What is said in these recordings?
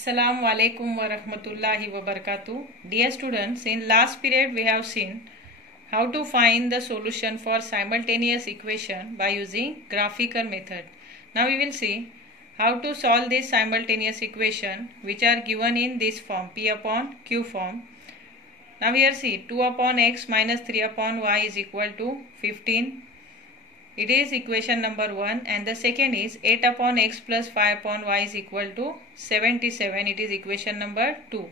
Assalamu alaikum wa rahmatullahi wa barakatuh. Dear students, in last period we have seen how to find the solution for simultaneous equation by using graphical method. Now we will see how to solve this simultaneous equation which are given in this form, P upon Q form. Now here see 2 upon x minus 3 upon y is equal to 15. It is equation number 1, and the second is 8 upon x plus 5 upon y is equal to 77. It is equation number 2.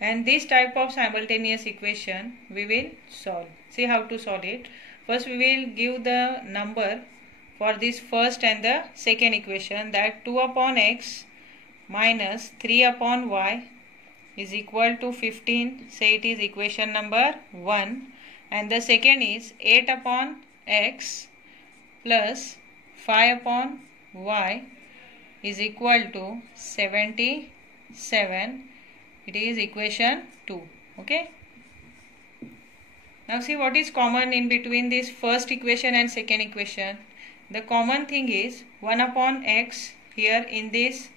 And this type of simultaneous equation we will solve. See how to solve it. First we will give the number for this first and the second equation, that 2 upon x minus 3 upon y is equal to 15. Say it is equation number 1. And the second is 8 upon x plus 5 upon y is equal to 77. It is equation 2. Okay. Now see what is common in between this first equation and second equation. The common thing is 1 upon x here in this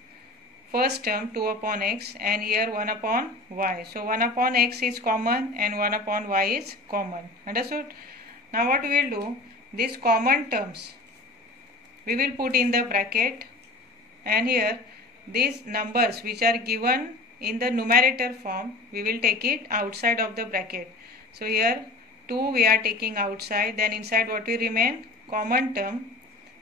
first term, 2 upon x, and here 1 upon y. So 1 upon x is common and 1 upon y is common. Understood? Now what we will do, these common terms we will put in the bracket, and here these numbers which are given in the numerator form we will take it outside of the bracket. So here 2 we are taking outside, then inside what will remain? Common term,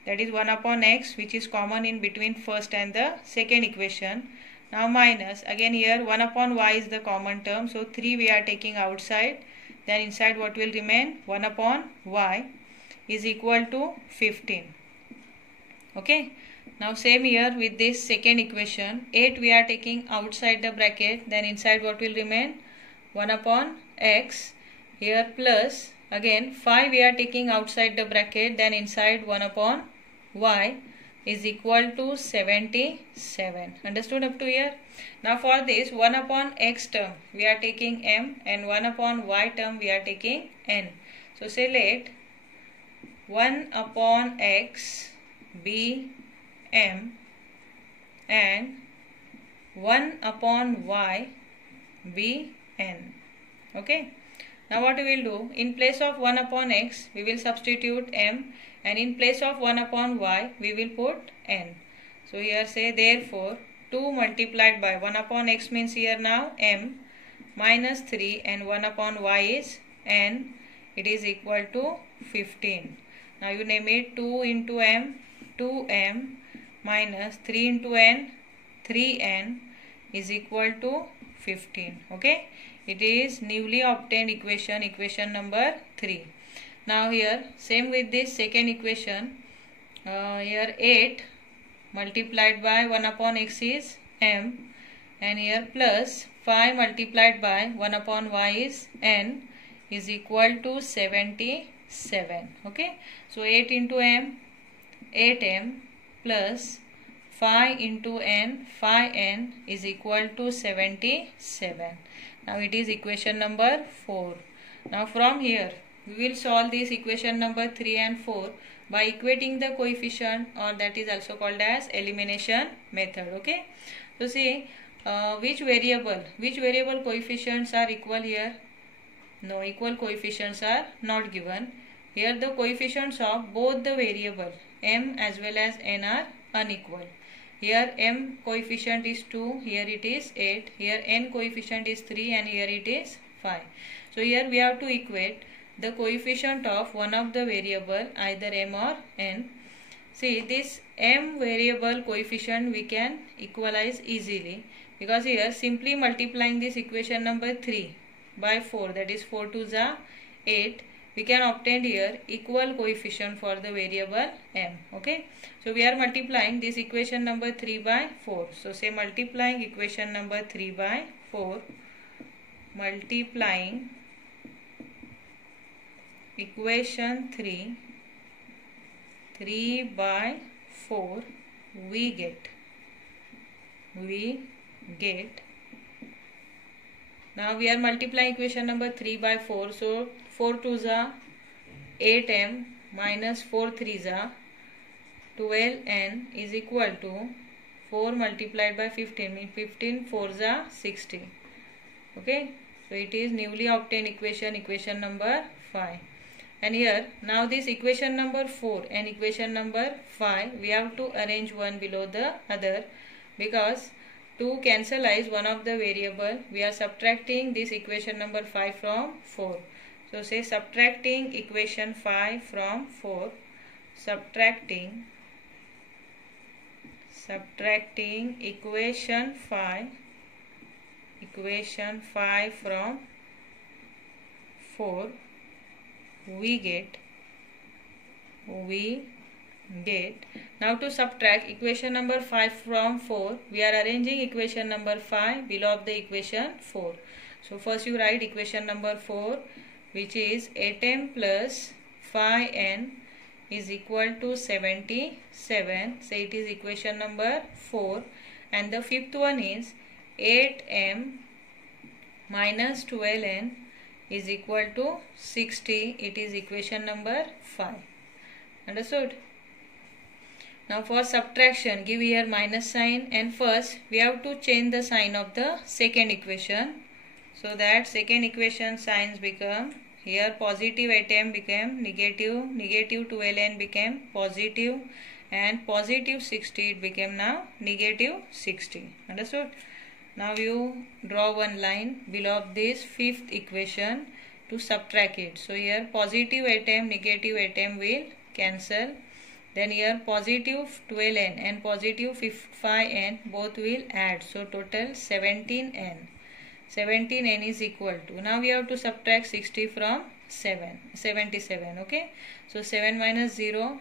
that is 1 upon x, which is common in between first and the second equation. Now minus, again here 1 upon y is the common term, so 3 we are taking outside, then inside what will remain? 1 upon y is equal to 15. Okay. Now same here with this second equation, 8 we are taking outside the bracket, then inside what will remain? 1 upon x, here plus again 5 we are taking outside the bracket, then inside 1 upon y is equal to 77. Understood up to here? Now for this 1 upon x term we are taking m, and 1 upon y term we are taking n. So say let 1 upon x be m and 1 upon y be n. Okay. Now what we will do, in place of 1 upon x we will substitute m, and in place of 1 upon y we will put n. So here say therefore 2 multiplied by 1 upon x means here now m minus 3, and 1 upon y is n. It is equal to 15. Now you name it 2 into m, 2m minus 3 into n, 3n is equal to 15. Okay. It is newly obtained equation, equation number 3. Now here same with this second equation, here 8 multiplied by 1 upon x is m, and here plus 5 multiplied by 1 upon y is n is equal to 77. Okay. So 8 into m, 8m plus 5 into n, 5n is equal to 77. Now it is equation number 4. Now from here we will solve this equation number 3 and 4 by equating the coefficient, or that is also called as elimination method. Okay. So see which variable coefficients are equal here? No, equal coefficients are not given. Here the coefficients of both the variable m as well as n are unequal. Here m coefficient is 2, here it is 8, here n coefficient is 3, and here it is 5. So here we have to equate the coefficient of one of the variable, either m or n. See this m variable coefficient we can equalize easily, because here simply multiplying this equation number 3 by 4, that is 4 to the 8, we can obtain here equal coefficient for the variable m. Okay. So we are multiplying this equation number 3 by 4. So say multiplying equation number 3 by 4, multiplying equation 3 by 4, we get now we are multiplying equation number 3 by 4. So 4 to the 8m minus 4 3 the 12n is equal to 4 multiplied by 15 means 15 4s are 60. Okay, so it is newly obtained equation number 5. And here now this equation number 4 and equation number 5 we have to arrange one below the other, because to cancelize one of the variable we are subtracting this equation number 5 from 4. So say subtracting equation 5 from 4, subtracting equation 5 from 4, we get now to subtract equation number 5 from 4 we are arranging equation number 5 below of the equation 4. So first you write equation number 4, which is 8m plus 5n is equal to 77. So it is equation number 4. And the fifth one is 8m minus 12n is equal to 60. It is equation number 5. Understood? Now for subtraction, give here minus sign, and first we have to change the sign of the second equation, so that second equation signs become, here positive 8m became negative, negative 12n became positive, and positive 60 it became now negative 60. Understood? Now you draw one line below of this fifth equation to subtract it. So here positive 8m, negative 8m will cancel. Then here positive 12n and positive 5n both will add. So total 17n. 17n is equal to, now we have to subtract 60 from 77. Okay. So 7 minus 0,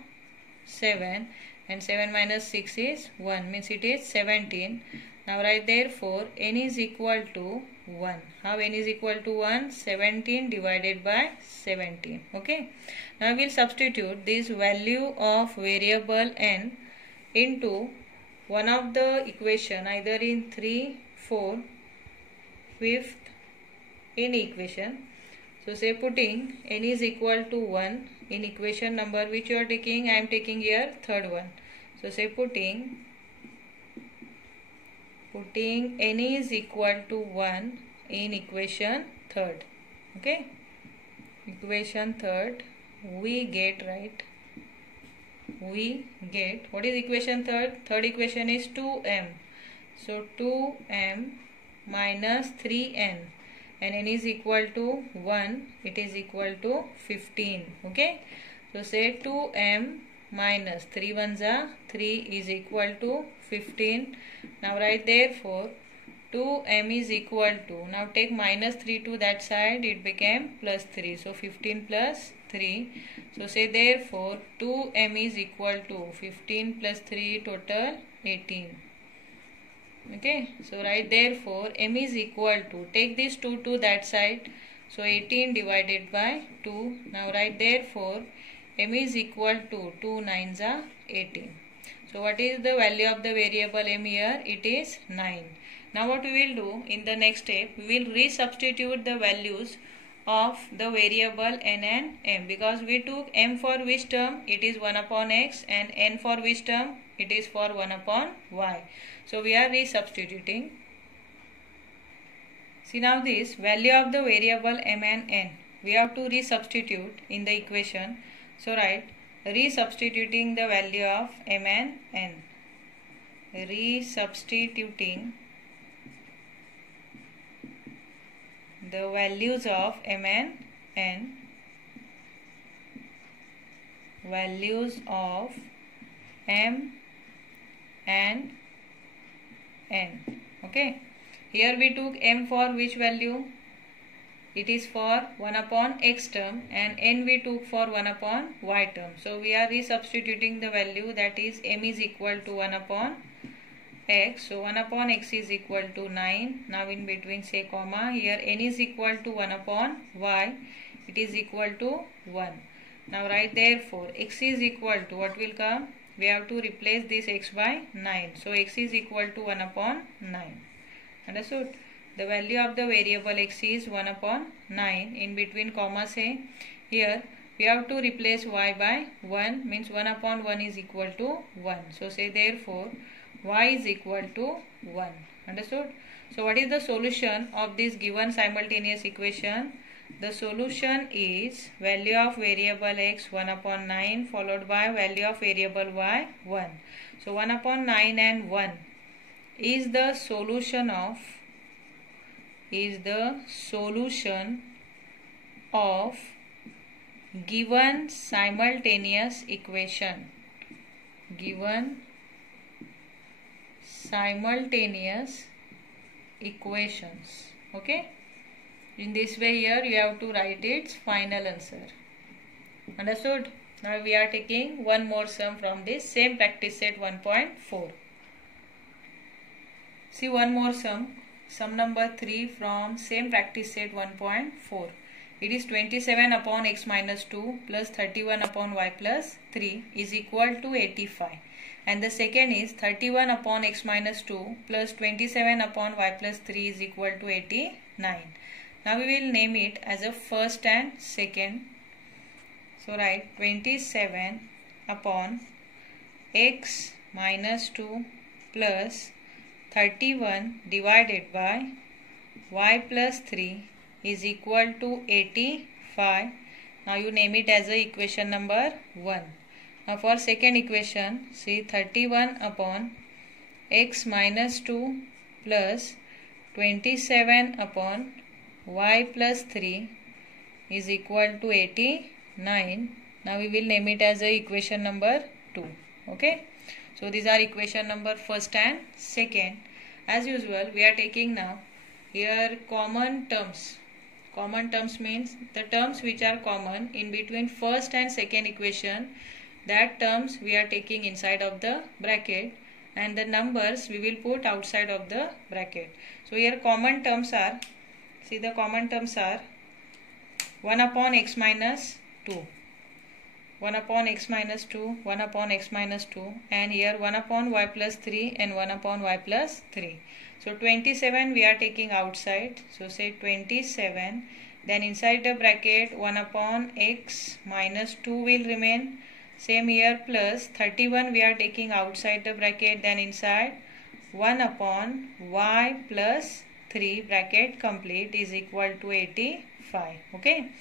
7, and 7 minus 6 is 1, means it is 17. Now write therefore n is equal to 1. How n is equal to 1? 17 divided by 17. Okay. Now we will substitute this value of variable n into one of the equation, either in 3, 4, 5th in equation. So say putting n is equal to 1 in equation number which you are taking, I am taking here third one. So say putting n is equal to 1 in equation third. Okay, equation third we get, right, we get, what is equation third? Third equation is 2m. So 2m minus 3n, and n is equal to 1, it is equal to 15. Okay, so say 2m minus 3 ones are 3 is equal to 15. Now write therefore 2m is equal to, now take minus 3 to that side, it became plus 3. So 15 plus 3. So say therefore 2m is equal to 15 plus 3 total 18. Okay, so write therefore m is equal to, take this 2 to that side, so 18 divided by 2. Now write therefore m is equal to 2 9s are 18. So what is the value of the variable m here? It is 9. Now what we will do in the next step, we will resubstitute the values of the variable n and m, because we took m for which term? It is 1 upon x, and n for which term? It is for 1 upon y. So we are resubstituting. See now this value of the variable m and n, we have to resubstitute in the equation. So write resubstituting the value of m and n. Resubstituting the values of m and n. Values of m and n. Okay. Here we took m for which value? It is for 1 upon x term, and n we took for 1 upon y term. So we are resubstituting the value, that is m is equal to 1 upon x. So 1 upon x is equal to 9. Now in between say comma. Here n is equal to 1 upon y. It is equal to 1. Now write therefore x is equal to, what will come? We have to replace this x by 9. So x is equal to 1 upon 9. Understood? The value of the variable x is 1 upon 9. In between comma say, here we have to replace y by 1, means 1 upon 1 is equal to 1. So say therefore y is equal to 1. Understood? So what is the solution of this given simultaneous equation? The solution is value of variable x 1 upon 9 followed by value of variable y 1. So 1 upon 9 and 1 is the solution of given simultaneous equation. Given simultaneous equations. Okay. In this way here you have to write its final answer. Understood? Now we are taking one more sum from this same practice set 1.4. See one more sum. Sum number 3 from same practice set 1.4. It is 27 upon x minus 2 plus 31 upon y plus 3 is equal to 85. And the second is 31 upon x minus 2 plus 27 upon y plus 3 is equal to 89. Now we will name it as a first and second. So write 27 upon x minus 2 plus 31 divided by y plus 3 is equal to 85. Now you name it as a equation number 1. Now for second equation, see 31 upon x minus 2 plus 27 upon y plus 3 is equal to 89. Now we will name it as a equation number 2. Okay. So these are equation number first and second. As usual, we are taking now here common terms. Common terms means the terms which are common in between first and second equation. That terms we are taking inside of the bracket and the numbers we will put outside of the bracket. So here common terms are, see the common terms are 1 upon x minus 2, 1 upon x minus 2, 1 upon x minus 2 and here 1 upon y plus 3 and 1 upon y plus 3. So 27 we are taking outside. So say 27, then inside the bracket 1 upon x minus 2 will remain. Same here plus 31 we are taking outside the bracket, then inside 1 upon y plus 3 bracket complete is equal to 85. Okay.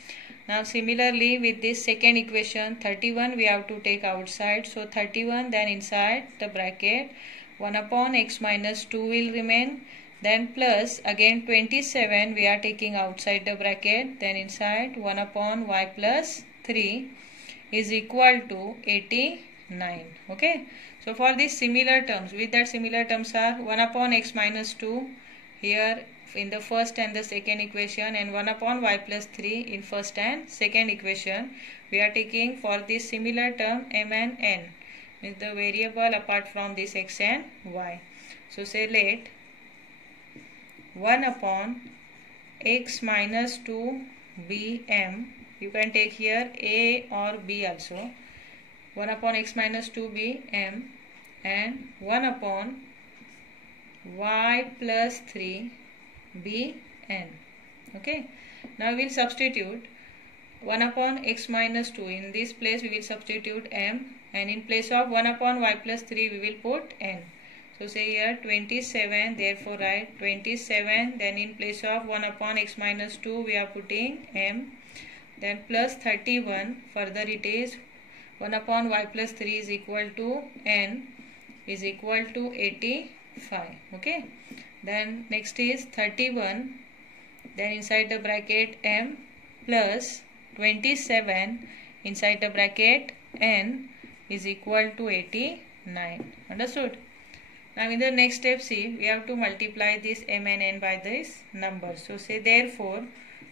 Now similarly with this second equation 31 we have to take outside. So 31 then inside the bracket 1 upon x minus 2 will remain. Then plus again 27 we are taking outside the bracket. Then inside 1 upon y plus 3 is equal to 89. Okay. So for these similar terms, with that similar terms are 1 upon x minus 2 here in the first and the second equation and 1 upon y plus 3 in first and second equation. We are taking for this similar term m and n, means the variable apart from this x and y. So say let 1 upon x minus 2 be m. You can take here a or b also. 1 upon x minus 2 be m and 1 upon y plus 3 be n. Okay. Now we will substitute 1 upon x minus 2. In this place we will substitute m and in place of 1 upon y plus 3 we will put n. So say here 27, therefore write 27, then in place of 1 upon x minus 2 we are putting m. Then plus 31, further it is 1 upon y plus 3 is equal to n is equal to 85. Okay. Then next is 31, then inside the bracket m plus 27 inside the bracket n is equal to 89. Understood? Now in the next step, see, we have to multiply this m and n by this number. So say therefore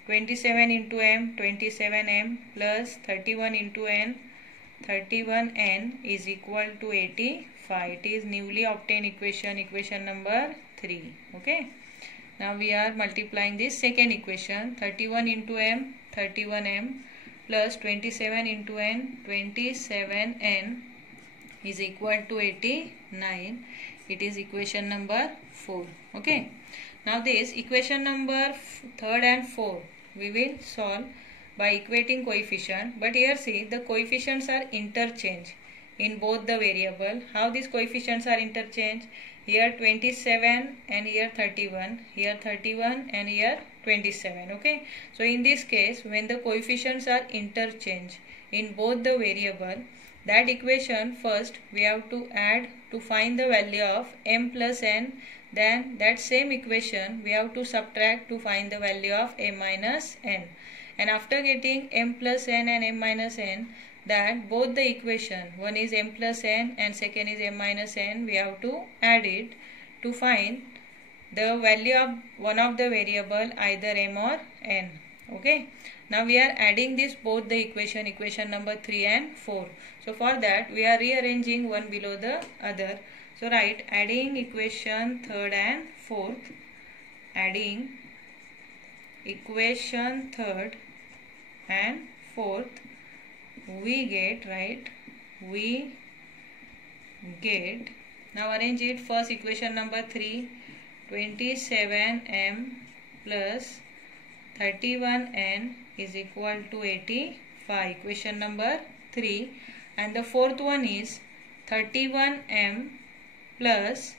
27 into m, 27m plus 31 into n, 31n is equal to 85. It is newly obtained equation number 3. Okay. Now we are multiplying this second equation, 31 into m, 31m plus 27 into n, 27n is equal to 89. It is equation number 4. Okay. Now this equation number 3rd and 4 we will solve by equating coefficient. But here see the coefficients are interchanged. in both the variable. How these coefficients are interchanged? Here 27 and here 31, here 31 and here 27. Okay, so in this case, when the coefficients are interchanged in both the variable, that equation first we have to add to find the value of m plus n. Then that same equation we have to subtract to find the value of m minus n. And after getting m plus n and m minus n, that both the equation, one is m plus n and second is m minus n, we have to add it to find the value of one of the variable, either m or n. Okay, now we are adding this both the equation number 3 and 4. So for that we are rearranging one below the other. So write adding equation 3rd and 4th, adding equation 3rd and 4th, we get, right, we get, now arrange it. First equation number 3, 27m plus 31n is equal to 85, equation number 3, and the fourth one is 31m plus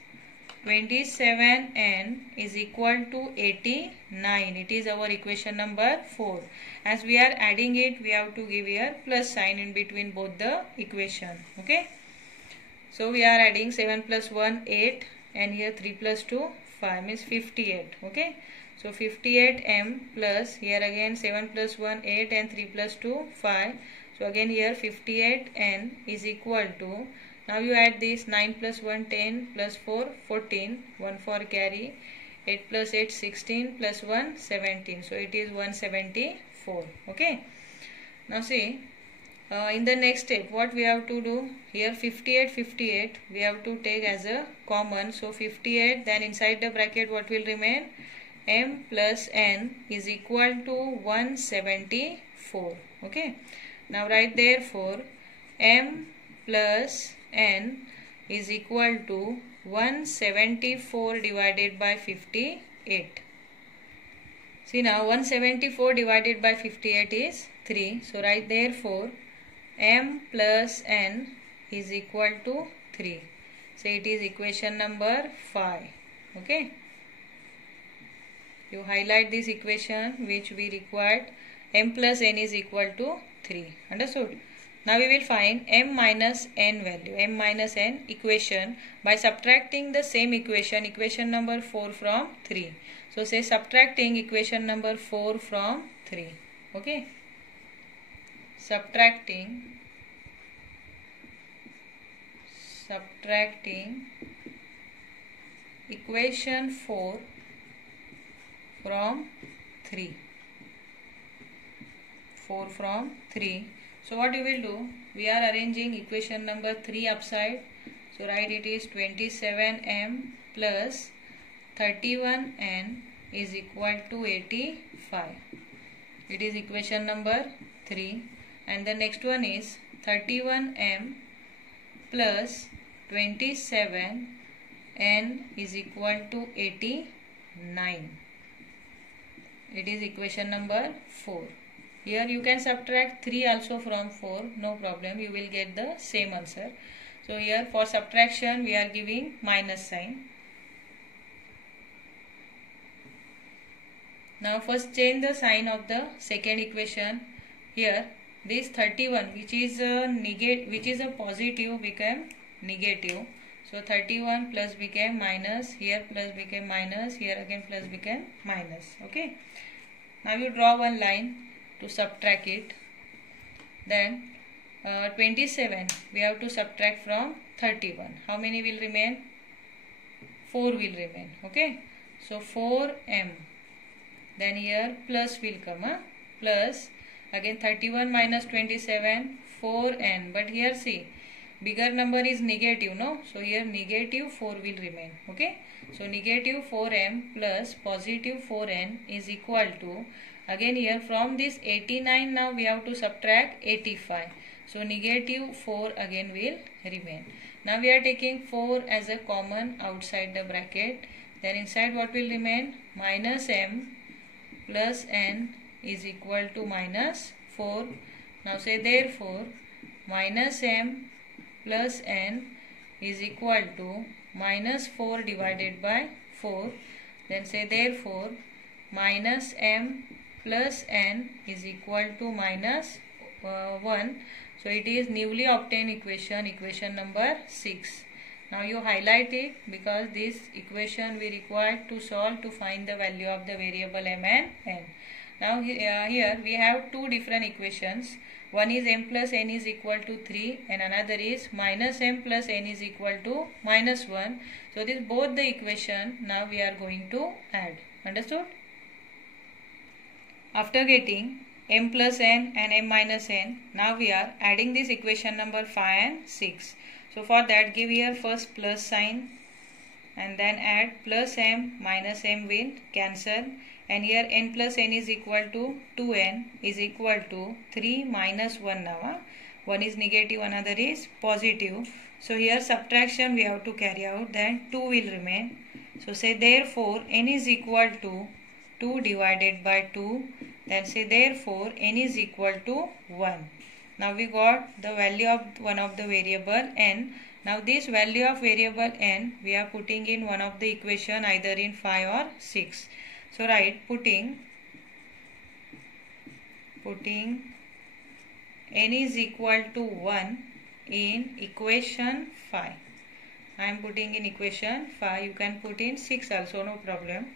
27n is equal to 89. It is our equation number 4. As we are adding it, we have to give here plus sign in between both the equation. Okay, so we are adding 7 plus 1 8 and here 3 plus 2 5 means 58. Okay, so 58m plus here again 7 plus 1 8 and 3 plus 2 5. So again here 58n is equal to, now you add this 9 plus 1 10 plus 4 14, 1 for carry, 8 plus 8 16 plus 1 17. So it is 174. Okay, now see in the next step what we have to do. Here 58 we have to take as a common. So 58, then inside the bracket what will remain? M plus n is equal to 174. Okay, now write therefore m plus n is equal to 174 divided by 58. See now 174 divided by 58 is 3. So write therefore m plus n is equal to 3. So it is equation number 5. Okay, you highlight this equation which we required. M plus n is equal to 3. Understood? Now we will find m minus n value, m minus n equation, by subtracting the same equation number 4 from 3. So say subtracting equation number 4 from 3. Okay, subtracting equation 4 from 3. 4 from 3. So what you will do, we are arranging equation number 3 upside. So write it is 27m plus 31n is equal to 85. It is equation number 3. And the next one is 31m plus 27n is equal to 89. It is equation number 4. Here you can subtract 3 also from 4, no problem, you will get the same answer. So here for subtraction we are giving minus sign. Now first change the sign of the second equation. Here this 31 which is a positive became negative. So 31 plus became minus, here plus became minus, here again plus became minus. Okay, now you draw one line to subtract it. Then 27 we have to subtract from 31. How many will remain? 4 will remain. Okay, so 4m, then here plus will come, plus again 31 minus 27 4n, but here see bigger number is negative, no? So here negative 4 will remain. Okay, so negative 4m plus positive 4n is equal to, again here from this 89 now we have to subtract 85. So negative 4 again will remain. Now we are taking 4 as a common outside the bracket. Then inside what will remain? Minus m plus n is equal to minus 4. Now say therefore minus m plus n is equal to minus 4 divided by 4. Then say therefore minus m plus n is equal to minus 1. So it is newly obtained equation number 6. Now you highlight it because this equation we require to solve to find the value of the variable m and n. Now here we have two different equations. One is m plus n is equal to 3 and another is minus m plus n is equal to minus 1. So this both the equation now we are going to add. Understood? After getting m plus n and m minus n, now we are adding this equation number 5 and 6. So for that give here first plus sign and then add plus m minus m will cancel, and here n plus n is equal to 2n is equal to 3 minus 1 now. One is negative, another is positive. So here subtraction we have to carry out, then 2 will remain. So say therefore n is equal to 2 divided by 2. Then say therefore n is equal to 1. Now we got the value of one of the variable n. Now this value of variable n we are putting in one of the equation either in 5 or 6. So write putting n is equal to 1 in equation 5. I am putting in equation 5. You can put in 6 also, no problem.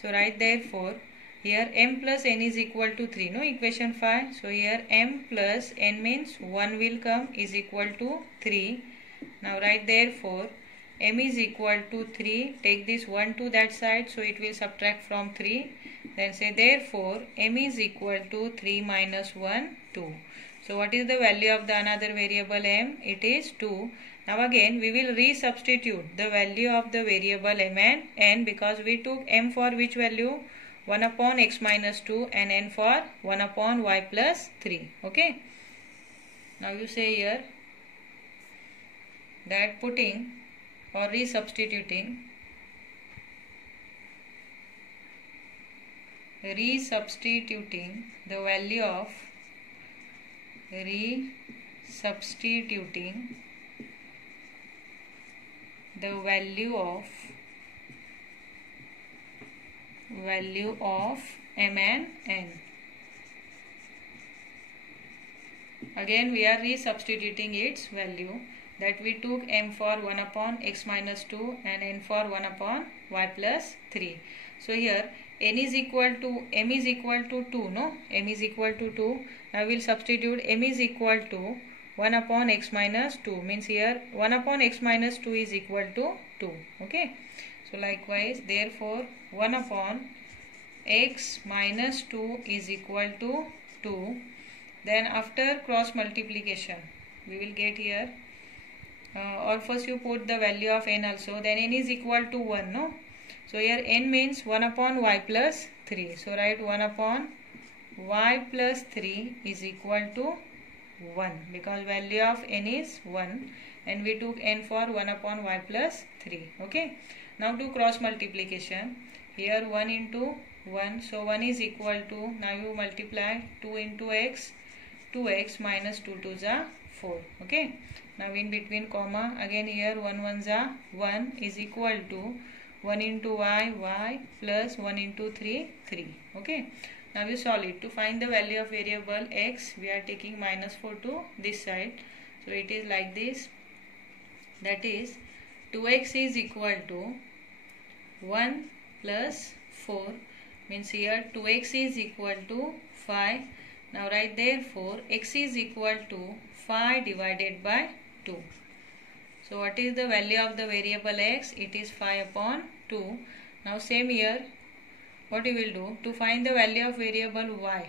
So write therefore here m plus n is equal to 3, no, equation 5. So here m plus n means 1 will come is equal to 3. Now write therefore m is equal to 3. Take this 1 to that side, so it will subtract from 3. Then say therefore m is equal to 3 minus 1, 2. So what is the value of the another variable m? It is 2. Now again we will resubstitute the value of the variable m and n, because we took m for which value? 1 upon x minus 2 and n for 1 upon y plus 3. Okay. Now you say here that putting or resubstituting the value of m and n. Again we are resubstituting its value, that we took m for 1 upon x minus 2 and n for 1 upon y plus 3. So here m is equal to 2, no? M is equal to 2. Now we will substitute m is equal to 1 upon x minus 2, means here 1 upon x minus 2 is equal to 2. Okay. So likewise therefore 1 upon x minus 2 is equal to 2. Then after cross multiplication we will get here or first you put the value of n also, then n is equal to 1, no? So here n means 1 upon y plus 3. So write 1 upon y plus 3 is equal to 1, because value of n is 1 and we took n for 1 upon y plus 3. Okay. Now do cross multiplication. Here 1 into 1, so 1 is equal to, now you multiply 2 into x, 2x minus 2 2 is 4. Okay. Now in between comma, again here 1 1 is 1 is equal to 1 into y plus 1 into 3 3. Okay. Now we solve it. To find the value of variable x, we are taking minus 4 to this side. So it is like this, that is 2x is equal to 1 plus 4, means here 2x is equal to 5. Now write therefore x is equal to 5 divided by 2. So what is the value of the variable x? It is 5 upon 2. Now same here, what you will do to find the value of variable y,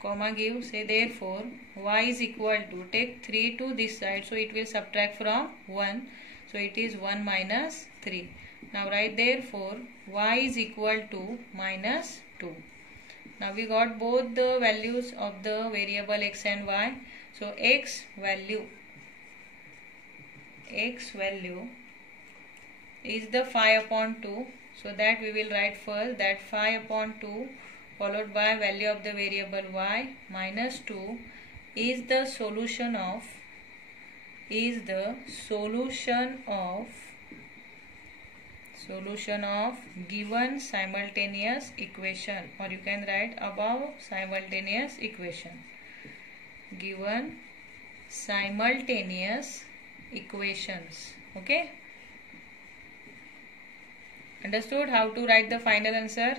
comma give, say therefore y is equal to, take 3 to this side, so it will subtract from 1, so it is 1 minus 3. Now write therefore y is equal to minus 2. Now we got both the values of the variable x and y. So x value is the 5 upon 2. So that we will write first, that 5 upon 2 followed by value of the variable y minus 2 is the solution of is the solution of given simultaneous equation, or you can write above simultaneous equation. Given simultaneous equations. Okay, understood how to write the final answer?